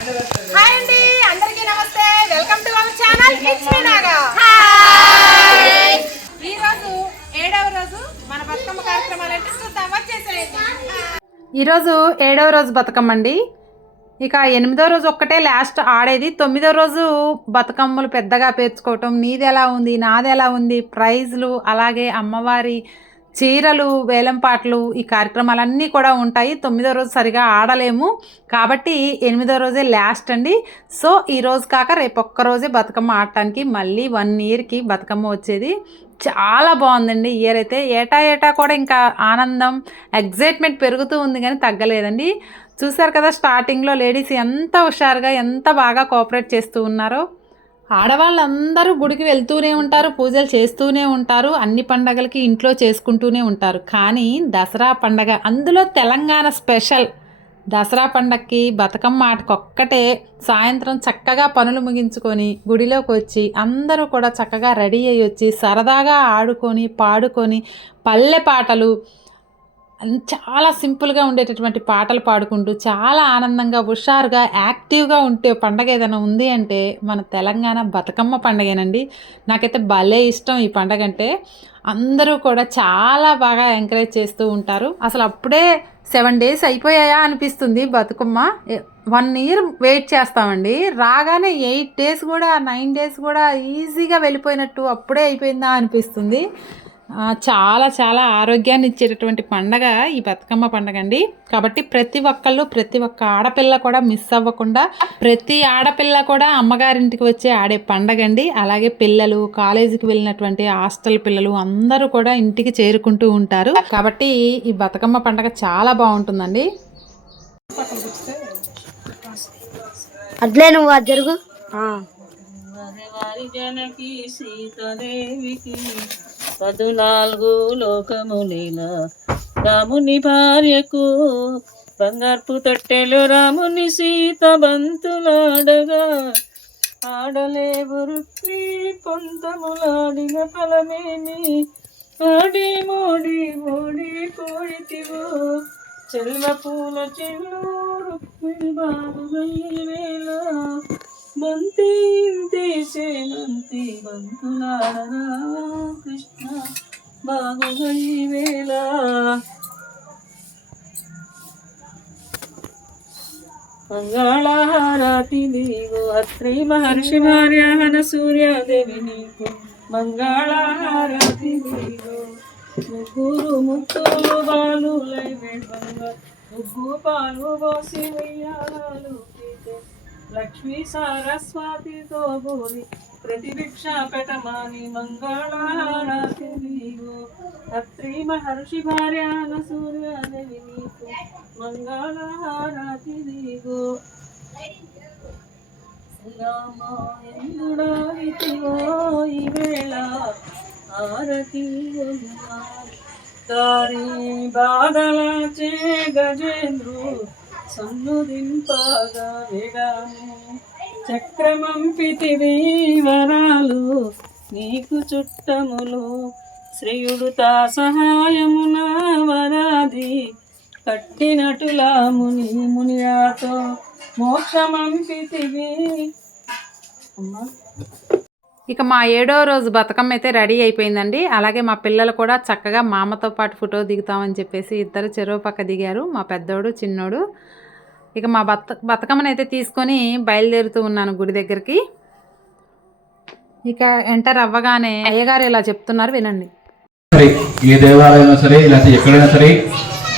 Hi అండి అందరికీ నమస్తే. వెల్కమ్ టు అవర్ ఛానల్ మీ నాగా ఈ రోజు ఏడవ రోజు మన బతుకమ్మ కార్యక్రమాలు అంటే చూద్దాం వచ్చేసేయండి ఈరోజు ఏడవ రోజు బతుకమ్మ అండి ఇక ఎనిమిదో రోజు ఒక్కటే లాస్ట్ ఆడేది. తొమ్మిదో రోజు బతుకమ్మలు పెద్దగా పేర్చుకోవటం నీది ఎలా ఉంది నాది ఎలా ఉంది ప్రైజ్లు అలాగే అమ్మవారి చీరలు వేలంపాట్లు ఈ కార్యక్రమాలన్నీ కూడా ఉంటాయి. తొమ్మిదో రోజు సరిగా ఆడలేము. కాబట్టి ఎనిమిదో రోజే లాస్ట్ అండి. సో ఈ రోజు కాక రేపు ఒక్క రోజే బతుకమ్మ ఆడటానికి మళ్ళీ వన్ ఇయర్కి బతుకమ్మ వచ్చేది. చాలా బాగుందండి. ఇయర్ అయితే ఏటా ఏటా కూడా ఇంకా ఆనందం ఎగ్జైట్మెంట్ పెరుగుతూ ఉంది కానీ తగ్గలేదండి. చూసారు కదా స్టార్టింగ్లో లేడీస్ ఎంత హుషారుగా ఎంత బాగా కోఆపరేట్ చేస్తూ ఉన్నారో. ఆడవాళ్ళందరూ గుడికి వెళ్తూనే ఉంటారు పూజలు చేస్తూనే ఉంటారు అన్ని పండగలకి ఇంట్లో చేసుకుంటూనే ఉంటారు. కానీ దసరా పండగ అందులో తెలంగాణ స్పెషల్. దసరా పండక్కి బతుకమ్మ ఆటకొక్కటే సాయంత్రం చక్కగా పనులు ముగించుకొని గుడిలోకి వచ్చి అందరూ కూడా చక్కగా రెడీ అయ్యి వచ్చి సరదాగా ఆడుకొని పాడుకొని పల్లె పాటలు చాలా సింపుల్గా ఉండేటటువంటి పాటలు పాడుకుంటూ చాలా ఆనందంగా హుషారుగా యాక్టివ్గా ఉంటే పండగ ఏదైనా ఉంది అంటే మన తెలంగాణ బతుకమ్మ పండగేనండి. నాకైతే భలే ఇష్టం ఈ పండగ అంటే. అందరూ కూడా చాలా బాగా ఎంకరేజ్ చేస్తూ ఉంటారు. అసలు అప్పుడే సెవెన్ డేస్ అయిపోయాయా అనిపిస్తుంది బతుకమ్మ. వన్ ఇయర్ వెయిట్ చేస్తామండి. రాగానే ఎయిట్ డేస్ కూడా నైన్ డేస్ కూడా ఈజీగా వెళ్ళిపోయినట్టు అప్పుడే అయిపోయిందా అనిపిస్తుంది. చాలా చాలా ఆరోగ్యాన్ని ఇచ్చేటటువంటి పండగ ఈ బతుకమ్మ పండగ అండి. కాబట్టి ప్రతి ఒక్కళ్ళు ప్రతి ఒక్క ఆడపిల్ల కూడా మిస్ అవ్వకుండా ప్రతి ఆడపిల్ల కూడా అమ్మగారింటికి వచ్చి ఆడే పండగ అండి. అలాగే పిల్లలు కాలేజీకి వెళ్ళినటువంటి హాస్టల్ పిల్లలు అందరూ కూడా ఇంటికి చేరుకుంటూ ఉంటారు. కాబట్టి ఈ బతుకమ్మ పండగ చాలా బాగుంటుందండి. అట్లే నువ్వు అది జరుగు. వారి జనకి సీతాదేవికి పదునాలుగు లోకములేన రాముని భార్యకు బంగార్పు తొట్టెలు రాముని సీత బంతులాడగా. ఆడలే రుక్మి పొంతములాడిన ఫలమేమి? ఆడి మోడి మోడి పోయితివో చెల్ల పూల చెల్లు రుక్మిణి బాబు వేళ బంతి తీసేనంతి బంతులాడరా కృష్ణ బాగు వేళ. మంగళహారతి దేవో అత్రి మహర్షి భార్యాహన సూర్యాదేవి నీకు. మంగళహారతి దేవో ముగ్గురు ముత్తులు బాలు ముగ్గు పాలు పోసి వెయ్యాలు పీతే లక్ష్మీ సరస్వతితో బోలి ప్రతిభిక్ష పెట్టమాని మంగళహారతి నీవు అత్రి మహర్షి భార్యాన సూర్యాదేవి నీకు మంగళహారతి నీవు రామాయణుడావితివో ఈ వేళ ఆరతి దారి బాధలచే గజేంద్రు సన్నుదింపగా వేగాను. చక్రమంపితివి వరాలు నీకు చుట్టములు. శ్రీయుడు తా సహాయమున వరాది కట్టినటులా ముని మునియాతో మోక్షమంపితివి. అమ్మా. ఇక మా ఏడో రోజు బతుకమ్మ అయితే రెడీ అయిపోయిందండి. అలాగే మా పిల్లలు కూడా చక్కగా మామతో పాటు ఫోటో దిగుతామని చెప్పేసి ఇద్దరు చెరువు పక్క దిగారు. మా పెద్దోడు చిన్నోడు. ఇక మా బత బతుకమ్మని అయితే తీసుకొని బయలుదేరుతూ ఉన్నాను గుడి దగ్గరికి. ఇక ఎంటర్ అవ్వగానే అయ్యగారు ఇలా చెప్తున్నారు వినండి. సరే ఏ దేవాలయం సరే లేకపోతే ఎక్కడైనా సరే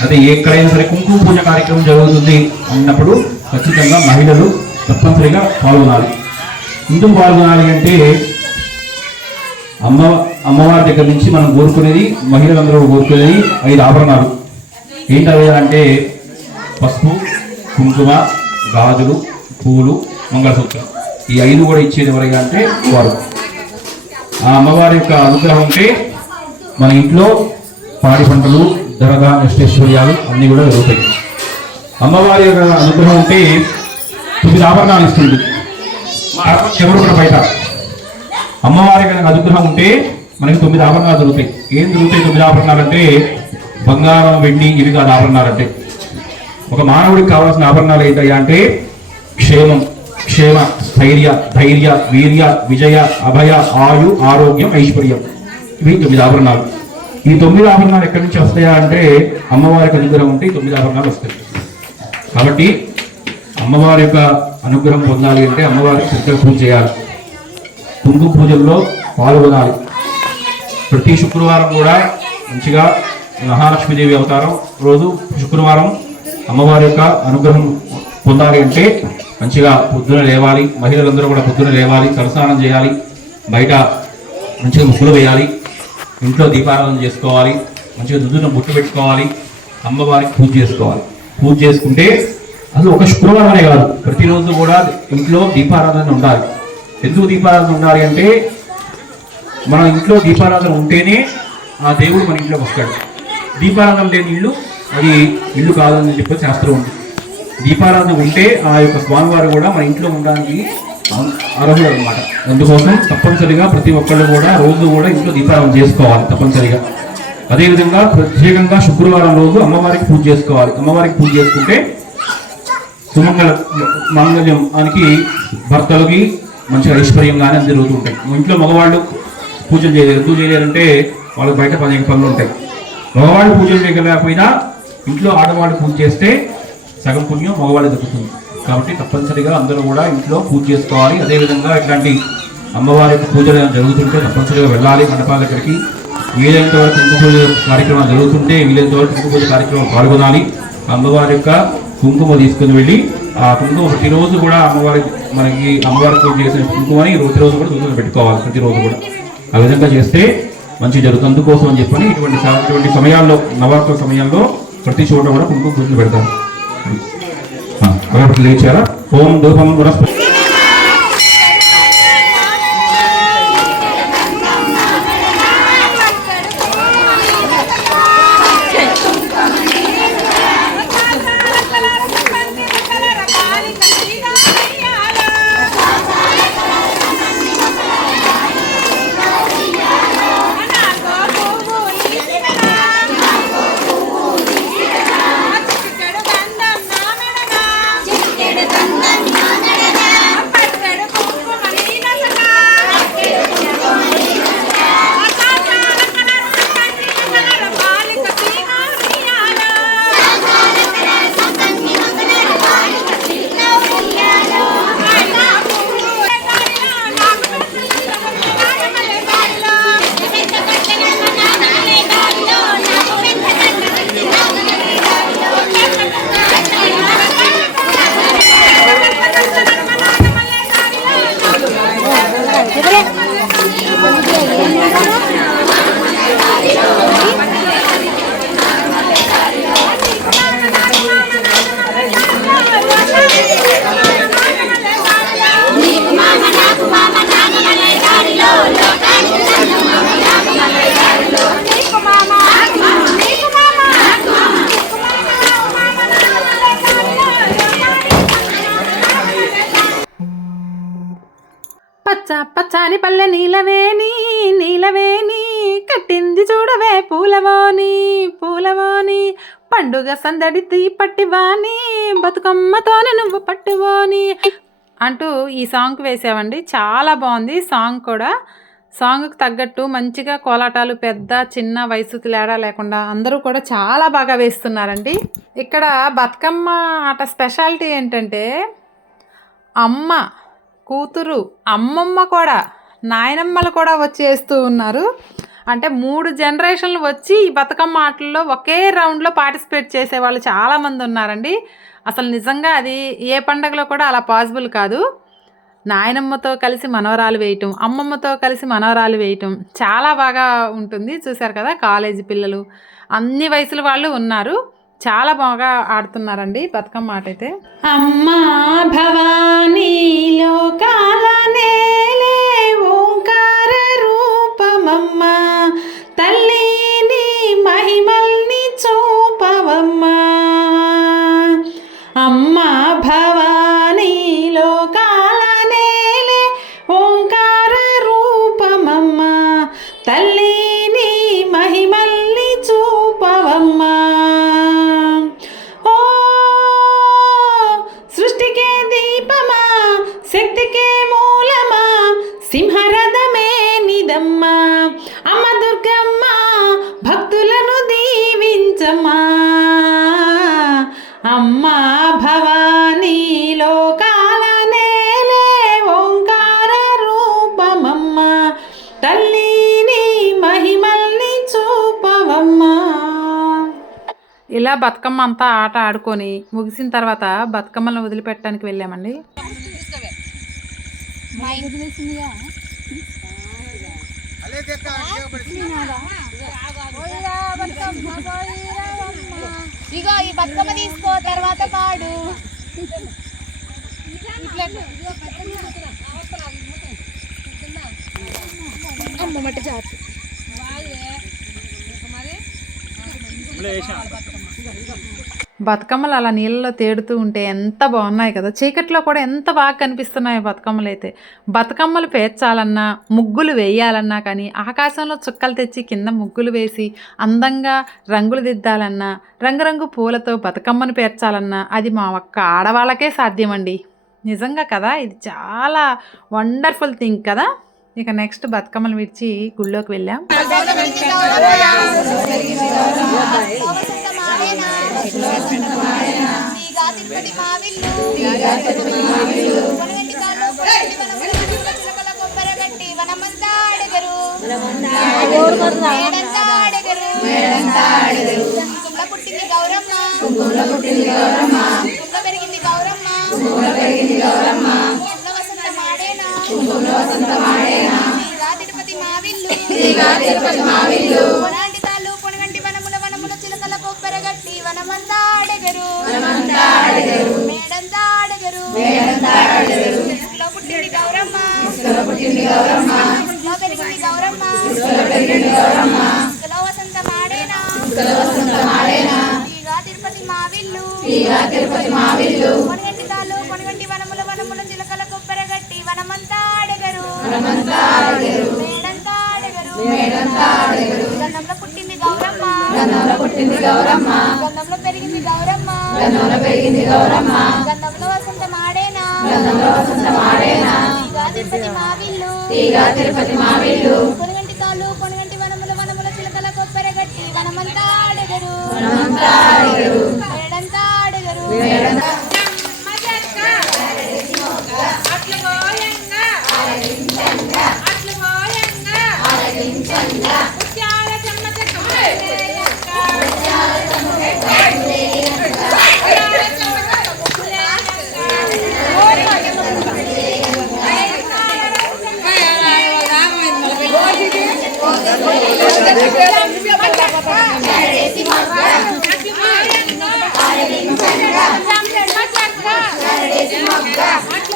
అదే ఎక్కడైనా సరే కుంకుమ పూజ కార్యక్రమం జరుగుతుంది అన్నప్పుడు ఖచ్చితంగా మహిళలు తప్పనిసరిగా పాల్గొనాలి. ఎందుకు పాల్గొనాలి అంటే అమ్మ అమ్మవారి దగ్గర నుంచి మనం కోరుకునేది మహిళలందరూ కోరుకునేది ఐదు ఆభరణాలు. ఏంటవి అంటే పసుపు కుంకుమ గాజులు పూలు మంగళసూత్రం. ఈ ఐదు కూడా ఇచ్చేది ఎవరైనా అంటే వారు. ఆ అమ్మవారి యొక్క అనుగ్రహం ఉంటే మన ఇంట్లో పాడి పంటలు ధరగా నిష్టైశ్వర్యాలు అన్నీ కూడా జరుగుతాయి. అమ్మవారి యొక్క అనుగ్రహం ఉంటే తొమ్మిది ఆభరణాలు ఇస్తుంది. ఎవరు కూడా బయట. అమ్మవారి కనుక అనుగ్రహం ఉంటే మనకి తొమ్మిది ఆభరణాలు దొరుకుతాయి ఏం దొరుకుతాయి తొమ్మిది ఆభరణాలు అంటే? బంగారం వెండి ఇవి కాదు ఆభరణాలు అంటే. ఒక మానవుడికి కావాల్సిన ఆభరణాలు ఏంటయ్యా అంటే క్షేమం క్షేమ స్థైర్య ధైర్య వీర్య విజయ అభయ ఆయు ఆరోగ్యం ఐశ్వర్యం. ఇవి తొమ్మిది ఆభరణాలు. ఈ తొమ్మిది ఆభరణాలు ఎక్కడి నుంచి వస్తాయా అంటే అమ్మవారికి అనుగ్రహం ఉంటే ఈ తొమ్మిది ఆభరణాలు వస్తాయి. కాబట్టి అమ్మవారి యొక్క అనుగ్రహం పొందాలి అంటే అమ్మవారికి శుక్ర పూజ చేయాలి. కుంకుమ పూజల్లో పాల్గొనాలి. ప్రతి శుక్రవారం కూడా మంచిగా మహాలక్ష్మీదేవి అవతారం రోజు శుక్రవారం అమ్మవారి యొక్క అనుగ్రహం పొందాలి అంటే మంచిగా పొద్దున లేవాలి మహిళలందరూ కూడా పొద్దున లేవాలి తలస్నానం చేయాలి బయట మంచిగా ముగ్గులు వేయాలి ఇంట్లో దీపారాధన చేసుకోవాలి మంచిగా దుద్దున బొట్టు పెట్టుకోవాలి అమ్మవారికి పూజ చేసుకోవాలి. పూజ చేసుకుంటే అది ఒక శుక్రవారమే కాదు ప్రతిరోజు కూడా ఇంట్లో దీపారాధన ఉండాలి. ఎందుకు దీపారాధన ఉండాలి అంటే మన ఇంట్లో దీపారాధన ఉంటేనే ఆ దేవుడు మన ఇంట్లోకి వస్తాడు. దీపారాధన లేని ఇల్లు అది ఇల్లు కాదని చెప్పి శాస్త్రం ఉంది. దీపారాధన ఉంటే ఆ యొక్క స్వామివారు కూడా మన ఇంట్లో ఉండడానికి అర్హుడు అనమాట అందుకోసం తప్పనిసరిగా ప్రతి ఒక్కళ్ళు కూడా రోజు కూడా ఇంట్లో దీపారాధన చేసుకోవాలి తప్పనిసరిగా. అదేవిధంగా ప్రత్యేకంగా శుక్రవారం రోజు అమ్మవారికి పూజ చేసుకోవాలి. అమ్మవారికి పూజ చేసుకుంటే సుమంగళ మాంగళ్యం అనికి భర్తలకి మంచి ఐశ్వర్యం కానీ అన్ని రోజు ఉంటాయి. ఇంట్లో మగవాళ్ళు పూజలు చేయలేరు. పూజ చేయలేరంటే వాళ్ళకి బయట పదిహేను పనులు ఉంటాయి. మగవాళ్ళు పూజలు చేయలేకపోయినా ఇంట్లో ఆడవాళ్ళు పూజ చేస్తే సగం పుణ్యం మగవాళ్ళు దక్కుతుంది కాబట్టి తప్పనిసరిగా అందరూ కూడా ఇంట్లో పూజ చేసుకోవాలి. అదేవిధంగా ఇట్లాంటి అమ్మవారి యొక్క పూజలు జరుగుతుంటే తప్పనిసరిగా వెళ్ళాలి. మండపాల దగ్గరికి వీలైనంత వరకు కుంకుమ పూజ కార్యక్రమాలు జరుగుతుంటే వీలైనంత వరకు కుంకుమ పూజ కార్యక్రమం పాల్గొనాలి. అమ్మవారి యొక్క కుంకుమ తీసుకుని వెళ్ళి ఆ కుంకుమ ప్రతిరోజు కూడా అమ్మవారి మనకి అమ్మవారి పూజ చేసిన కుంకుమని ప్రతిరోజు కూడా కుంకుమ పెట్టుకోవాలి. ప్రతిరోజు కూడా. ఆ విధంగా చేస్తే మంచి జరుగుతుంది. అందుకోసం అని చెప్పని ఇటువంటి ఇటువంటి సమయాల్లో నవరాత్రుల సమయాల్లో ప్రతి చోట కూడా కుంకుమ పూజలు పెడతారు. ఆ, కాబట్టి లేచారా ఓం ధూపం కూడా పూలవాణి పూలవాణి పండుగ సందడి తీ పట్టివాణి బతుకమ్మతోనే నువ్వు పట్టువాని అంటూ ఈ సాంగ్ వేసామండి చాలా బాగుంది. సాంగ్ కూడా సాంగ్కి తగ్గట్టు మంచిగా కోలాటాలు పెద్ద చిన్న వయసు తేడా లేకుండా అందరూ కూడా చాలా బాగా వేస్తున్నారండి. ఇక్కడ బతుకమ్మ ఆట స్పెషాలిటీ ఏంటంటే అమ్మ కూతురు అమ్మమ్మ కూడా నాయనమ్మలు కూడా వచ్చి వేస్తూ ఉన్నారు. అంటే మూడు జనరేషన్లు వచ్చి ఈ బతుకమ్మ ఆటల్లో ఒకే రౌండ్లో పార్టిసిపేట్ చేసే వాళ్ళు చాలామంది ఉన్నారండి. అసలు నిజంగా అది ఏ పండగలో కూడా అలా పాసిబుల్ కాదు. నాయనమ్మతో కలిసి మనవరాలు వేయటం అమ్మమ్మతో కలిసి మనవరాలు వేయటం చాలా బాగా ఉంటుంది. చూశారు కదా కాలేజీ పిల్లలు అన్ని వయసుల వాళ్ళు ఉన్నారు. చాలా బాగా ఆడుతున్నారండి బతుకమ్మ ఆట అయితే అమ్మా ఇలా బతుకమ్మ అంతా ఆట ఆడుకొని ముగిసిన తర్వాత బతుకమ్మలను వదిలిపెట్టడానికి వెళ్ళామండి. ఇగో ఈ బతుకమ్మ తీసుకో తర్వాత పాడు. అమ్మమ్మట జాతి బతుకమ్మలు అలా నీళ్ళలో తేడుతూ ఉంటే ఎంత బాగున్నాయి కదా చీకట్లో కూడా ఎంత బాగా కనిపిస్తున్నాయి బతుకమ్మలు అయితే బతుకమ్మలు పేర్చాలన్నా ముగ్గులు వేయాలన్నా కానీ ఆకాశంలో చుక్కలు తెచ్చి కింద ముగ్గులు వేసి అందంగా రంగులు దిద్దాలన్నా రంగురంగు పూలతో బతుకమ్మను పేర్చాలన్నా అది మా ఒక్క ఆడవాళ్ళకే సాధ్యమండి నిజంగా కదా ఇది చాలా వండర్ఫుల్ థింగ్ కదా ఇక నెక్స్ట్ బతుకమ్మలు విడిచి గుళ్ళోకి వెళ్ళాం తిరుపతి మావిల్లు కొనగంటి కాళ్ళు కొనగంటి వనములు చిలకల కొబ్బర వనమంతా అడగరు మేడంతా అడగరు కుంకుమల పుట్టింది గౌరమ్మ కుంకుమల పెరిగింది గౌరమ్మ వసంత మాడేనా తిరుపతి మావిల్లు. పెరిగింది గౌరమ్మ. తిరుపతి మావిల్లు కొనగంటి తాళ్ళు కొనగంటి వనముల వనముల చిలకల కొబ్బర గట్టి వనమంతా అడగరు మేడంతా అడగరు గంధంలో పుట్టింది గౌరమ్మ. గంధంలో పెరిగింది గౌరమ్మ గంధంలో వసంత మాడేనా తిరుపతి మావేలు Happy Mother's Day!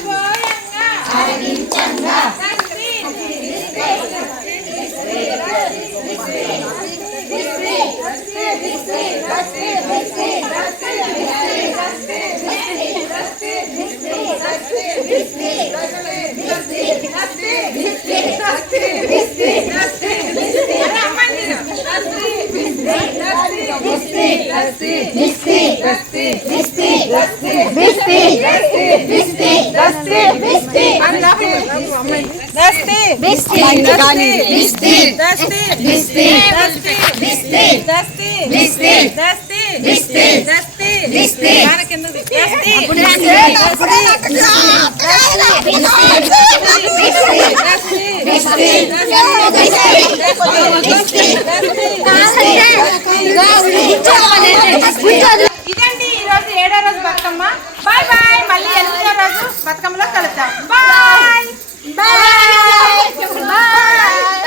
ఇదండి ఈ రోజు ఏడో రోజు బతుకమ్మ బాయ్ బాయ్ మళ్ళీ ఎనిమిదో రోజు బతుకమ్మలో కలుద్దాం. Bye bye bye